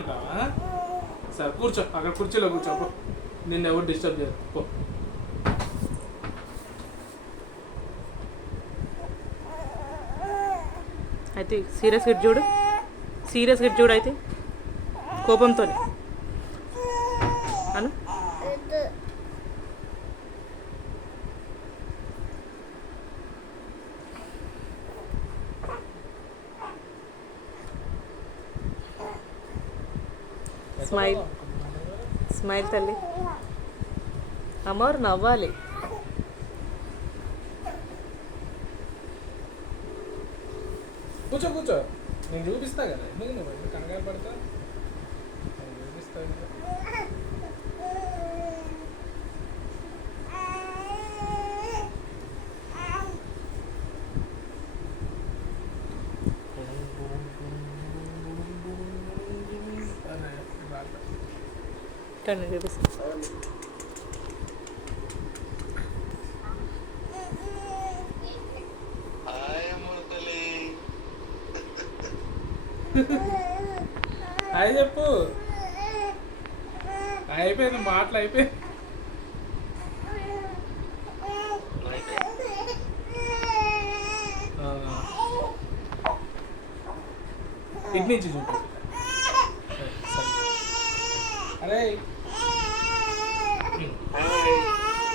ఉంటావా? సరే కూర్చో, అక్కడ కుర్చీలో కూర్చోపో, నిన్ను ఎవరు డిస్టర్బ్ చేయరు పో. అయితే సీరియస్గా చూడు, సీరియస్గా చూడు, అయితే కోపంతో అను. స్మైల్, స్మైల్ తల్లి, అమ్మవారు నవ్వాలి. కూర్చో కూర్చో, నేను చూపిస్తా కదా, ఎందుకు నువ్వు ఎందుకు కంగారు పడతా, నేను చూపిస్తా కదా. కన్ను చూపిస్తా. హాయ్ చెప్పు, అయిపోయింది మాటలు అయిపోయి. ఇటు నుంచి చూపి. అరే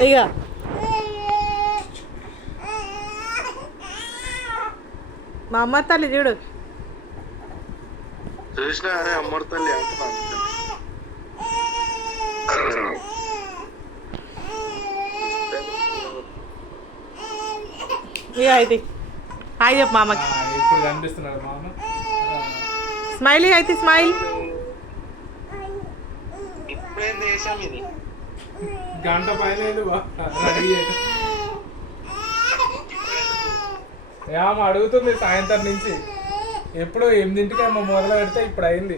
ఇక మా అమ్మ తల్లి చూడు, చూసినా అరే అమ్మర్ తల్లి అంటున్నా. ఇక అయితే హాయ్ చెప్పు మామకి. ఇప్పుడు కనిపిస్తున్నాడు మామ. స్మైల్ అయితే స్మైల్. ఇప్పుడేం చేసాం ఇది, గంట పైన ఏమో అడుగుతుంది సాయంత్రం నుంచి, ఎప్పుడు 8ంటికి ఏమో మొదలు పెడితే ఇప్పుడు అయింది.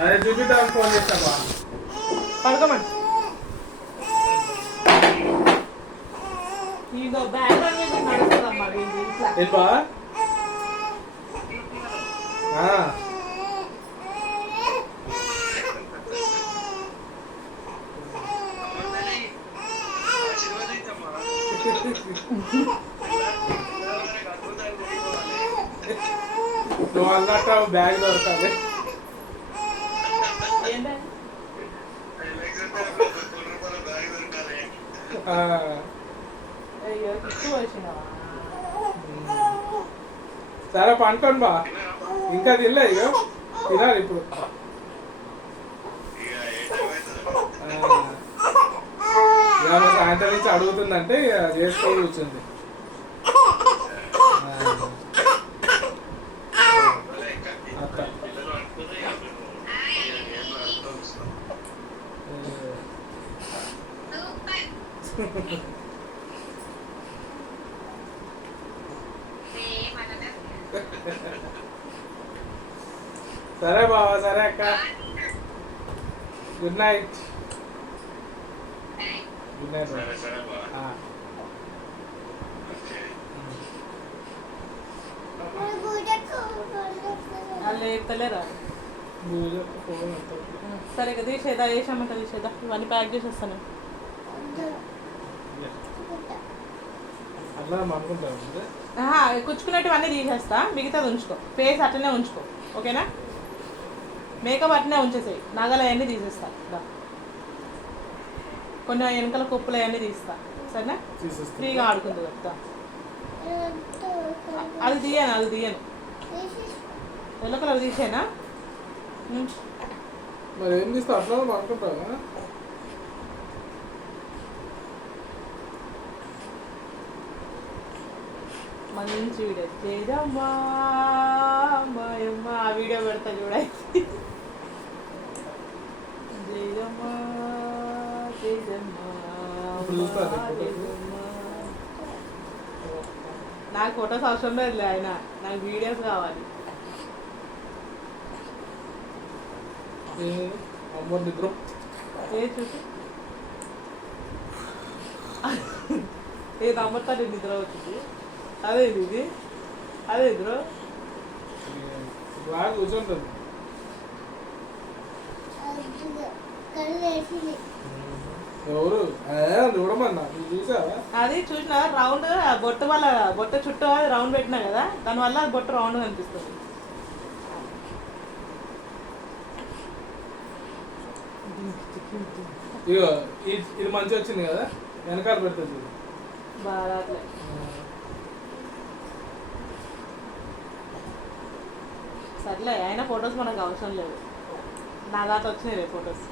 అదే చూపిద్దాం, ఫోన్ చేస్తావా? పడుకోమండి. ఏంటా నువ్వు అన్నట్టు బ్యాగ్ దొరకాలి. సరే పండుకోండి బా, ఇంకా తినలే, ఇక తినాలి ఇప్పుడు. సాయంత్రం నుంచి అడుగుతుందంటే చేసుకో కూర్చుంది. సరే బావా, సరే అక్క, గుడ్ నైట్. Good night. లేపుతలేరా? సరే కదా, తీసేదా, వేసామంట తీసేదా, ఇవన్నీ ప్యాక్ చేసి వస్తాను. కూర్చుకునేటివన్నీ తీసేస్తా, మిగతాది ఉంచుకో, ఫేస్ అట్లనే ఉంచుకో, ఓకేనా? మేకప్ అట్లనే ఉంచేసాయి, నగలు అవన్నీ తీసేస్తా, కొన్ని వెనకాల కుప్పలు అవన్నీ తీస్తా, సరేనా? ఫ్రీగా ఆడుకుంది కదా. అది తీయను ఎల్లో కలర్ తీసేనా? మరి ఏం తీస్తా, అట్లా అనుకుంటావా? మంచి వీడియో చేదమ్మా, ఆ వీడియో పెడతా చూడాలి. జయమ్మా నాకు ఫొటోస్ అవసరం లేదు, ఆయన నాకు వీడియోస్ కావాలి. ఏ చూసి ఏది అమ్మతా నిద్ర వచ్చింది. అదే ఇది అదే బ్రో. బాగా కూర్చుంటుంది. ఎవరు చూడమన్నా నువ్వు చూసావా? అది చూసిన రౌండ్ బొట్టు వల్ల బొట్ట చుట్టూ రౌండ్ పెట్టినా కదా, దానివల్ల బొట్టు రౌండ్ కనిపిస్తుంది. ఇగో ఇది మంచిగా వచ్చింది కదా, వెనకాల పెడుతుంది. బాగా అట్లే సర్లే, అయినా ఫొటోస్ మనకు అవసరం లేదు. నా దాంట్లో వచ్చినాయి రే ఫొటోస్.